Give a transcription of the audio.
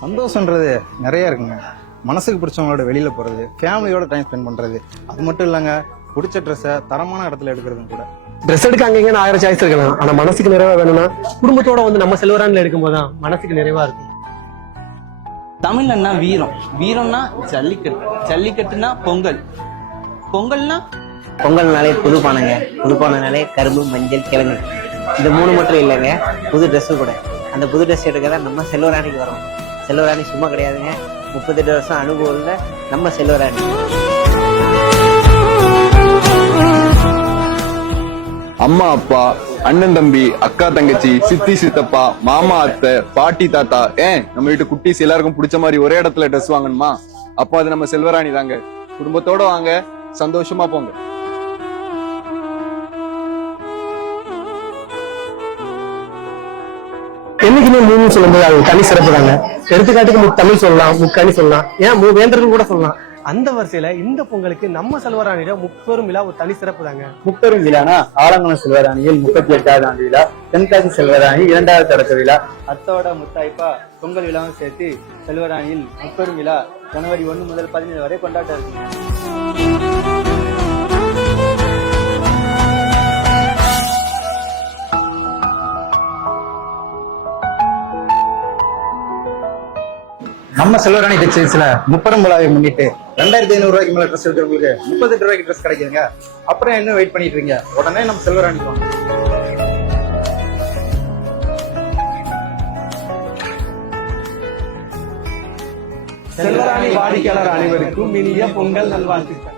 சந்தோஷன்றது நிறைய இருக்குங்க. மனசுக்கு பிடிச்சவங்களோட வெளியில போறது, ஃபேமிலியோட டைம் ஸ்பெண்ட் பண்றது, அது மட்டும் இல்லைங்க பிடிச்ச ட்ரெஸ்ஸை தரமான இடத்துல எடுக்கிறதும் கூட. ட்ரெஸ் எடுக்க அங்கங்க 1000 சாய்ஸ் இருக்கலாம். ஆனா மனசுக்கு நிறைவா வேணும்னா குடும்பத்தோட வந்து நம்ம செல்வரான்ல எடுக்கும் போதுதான் மனசுக்கு நிறைவா இருக்கும். தமிழ்னா வீரம், வீரம்னா ஜல்லிக்கட்டு, ஜல்லிக்கட்டுனா பொங்கல், பொங்கல்னா பொங்கல்னாலே புதுப்பானைங்க, புதுப்பானைனாலே கரும்பு மஞ்சள் கிழங்கு, இந்த 3 மட்டும் இல்லைங்க, புது ட்ரெஸ்ஸு கூட. அந்த புது ட்ரெஸ் எடுக்க தான் நம்ம செல்வராணிக்கு வரோம். செல்வராணி சும்மா கிடையாதுங்க, 38 வருஷம் அனுபவம் உள்ள நம்ம செல்வராணி. அம்மா அப்பா, அண்ணன் தம்பி, அக்கா தங்கச்சி, சித்தி சித்தப்பா, மாமா அத்தை, பாட்டி தாத்தா, நம்ம வீட்டு குட்டீஸ் எல்லாருக்கும் பிடிச்ச மாதிரி ஒரே இடத்துல ட்ரெஸ் வாங்கணுமா? அப்போ அது நம்ம செல்வராணி தாங்க. குடும்பத்தோட வாங்க, சந்தோஷமா போங்க. என்னைக்குமே 3 சொல்லும்போது அது தனி சிறப்பு தாங்க. எடுத்துக்காட்டுக்கு தமிழ் சொல்லலாம், முக்கணி சொல்லலாம், ஏன் வேந்தர்கள் கூட சொல்லலாம். அந்த வரிசையில இந்த பொங்கலுக்கு நம்ம செல்வராணியில முப்பெரும் விழா ஒரு தனி சிறப்பு தாங்க. முப்பெரும் விழானா ஆலங்குளம் செல்வராணியில் 38வது ஆண்டு விழா, தென்காசி செல்வராணி 2வது தொடக்க விழா, அத்தோட முத்தாய்ப்பா பொங்கல் விழாவும் சேர்த்து செல்வராணியில் முப்பெரும் விழா ஜனவரி 1 முதல் 17 வரை கொண்டாட்ட இருக்கு. நம்ம செல்வராணி டெக்ஸ்டைல்ஸ்ல முப்பெரும் விழாவை முன்னிட்டு 2500 ரூபாய்க்கு மேல ட்ரெஸ் எடுக்கிறவங்களுக்கு 38 ரூபாய்க்கு ட்ரெஸ் கிடைக்குதுங்க. அப்புறம் என்ன வெயிட் பண்ணிட்டு இருக்கீங்க? உடனே நம்ம செல்வராணிக்கு வாங்க. செல்வராணி வாடிக்கையாளர் அனைவருக்கும் இனிய பொங்கல் நல்வாழ்த்துக்கள்.